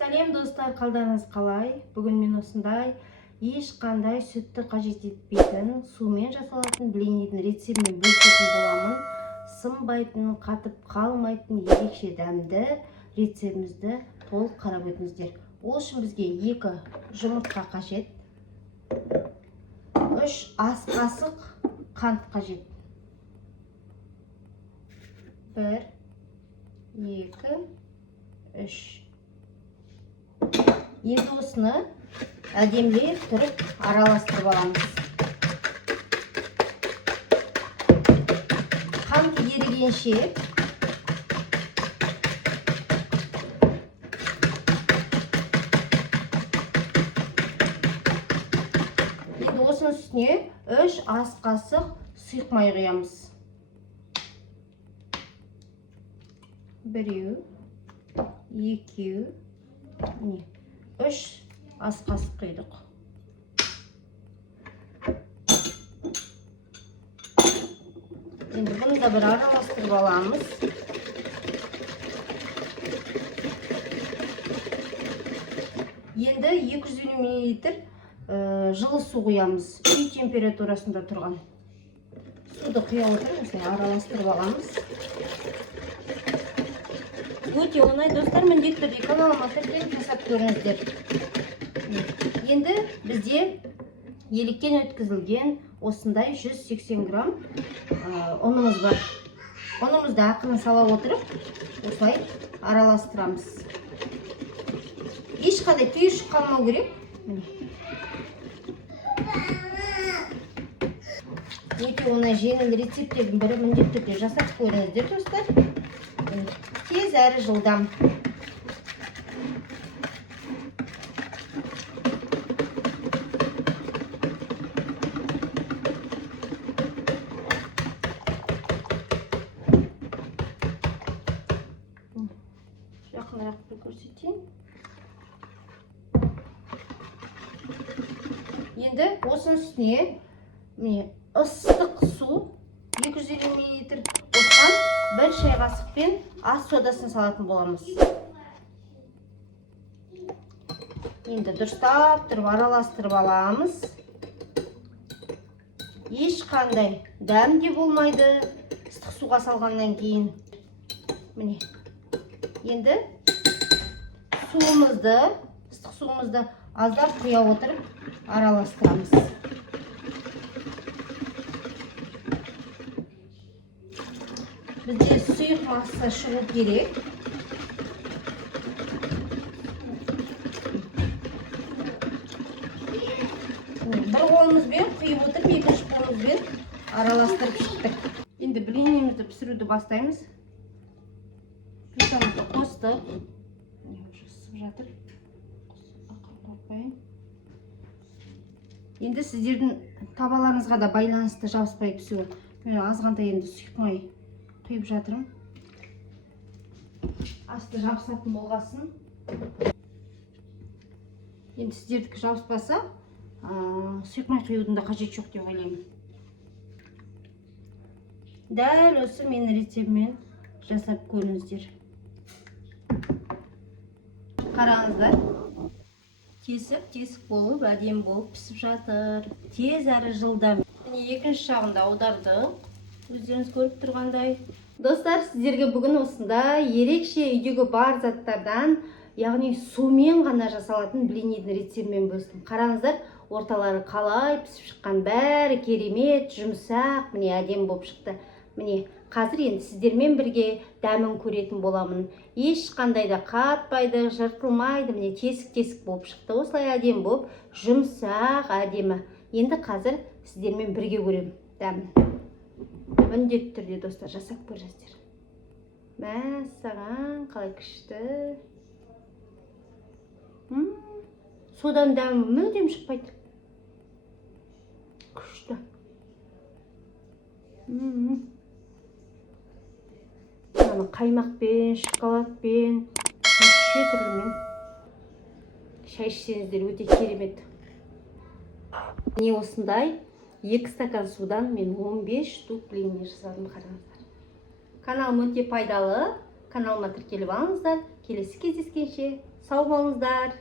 Сәлем достар, қалдарыңыз қалай? Бүгін мен осындай ешқандай сүтті қажет етпейтін, сумен жасалатын блиннидің рецептімен бөлісетін боламын. Сынбайтын, қатып қалмайтын ерекше дәмді рецептімізді толық қарап өтіңіздер. Ол үшін бізге 2 жұмыртқа қажет, 3 ас қасық қант қажет. 1, 2, 3. Енді осыны әдемілеп тұрып араластырып аламыз. Қант ерігенше енді осының үстіне 3 ас қасық сұйық май құямыз. 1, 2, 3 ас қасық құйдық. Енді бұны да бір араластырып аламыз. Енді 250 мл жылы су құямыз. Үй температурасында тұрған. Суды құя отырып, осылай араластырып аламыз. Өте оңай достар, міндетті түрде каналыма тіркеліп жасап көріңіздер. Енді бізде електен өткізілген осындай 180 грамм ұнымыз бар. Ұнымызды ақырын сала отырып, осылай араластырамыз. Ешқандай түйіршік қалмау керек. Өте оңай жеңіл рецепттердің бірі, міндетті түрде жасап көріңіздер достар. Тез әрі жылдам. Жақынырақ көрсетейін. Енді осының үстіне ыстық су 250 мл қосқан 1 шай қасықпен ас содасын салатын боламыз. Енді дұрыстап тұрып араластырып аламыз. Ешқандай дәм де болмайды ыстық суға салғаннан кейін. Міне. Енді ыстық суымызды аздап құя отырып араластырамыз. Бізде сұйық масса шығу керек. Бір қолымызбен құйып отырып, екінші қолымызбен араластырып шықтық. Енді блинімізді пісіруді бастаймыз. Плитамызды қостық. Ысып жатыр. Енді сіздердің табаларыңызға да байланысты жабыспай пісуі. Азғантай енді сұйық май құйып жатырмын. Асты жабысатын болғасын. Енді сіздердікі жабыспаса, сұйық май құюдың да қажет жоқ деп ойлаймын. Дәл осы менің рецептіммен жасап көріңіздер. Қараңыздар. Тесік болып, әдем болып пісіп жатыр. Тез әрі жылдам. Екінші жағында аудардық. Өздеріңіз көріп тұрғандай. Достар, сіздерге бүгін осында ерекше үйдегі бар заттардан, яғни сумен ғана жасалатын блиннидің рецептімен бөлістім. Қараңыздар, орталары қалай пісіп шыққан, бәрі керемет, жұмсақ, міне әдем болып шықты. Міне, қазір енді сіздермен бірге дәмін көретін боламын. Ешқандай да қатпайды, жыртылмайды, міне тесік болып шықты. Осылай әдем болып, жұмсақ, әдемі. Енді қазір сіздермен бірге көрем дәмін. Міндетті түрде достар жасап көріңіздер. Мәссаған, қалай күшті. Содан дәмі мүлдем шықпайды. Күшті. Қаймақпен, шоколадпен, неше түрлімен шай ішсеңіздер өте керемет. Не осындай 2 стакан судан мен 15 штук блинни жасадым, қараңыздар. Каналым өте пайдалы. Каналыма тіркеліп алыңыздар. Келесі кездескенше Сау болыңыздар.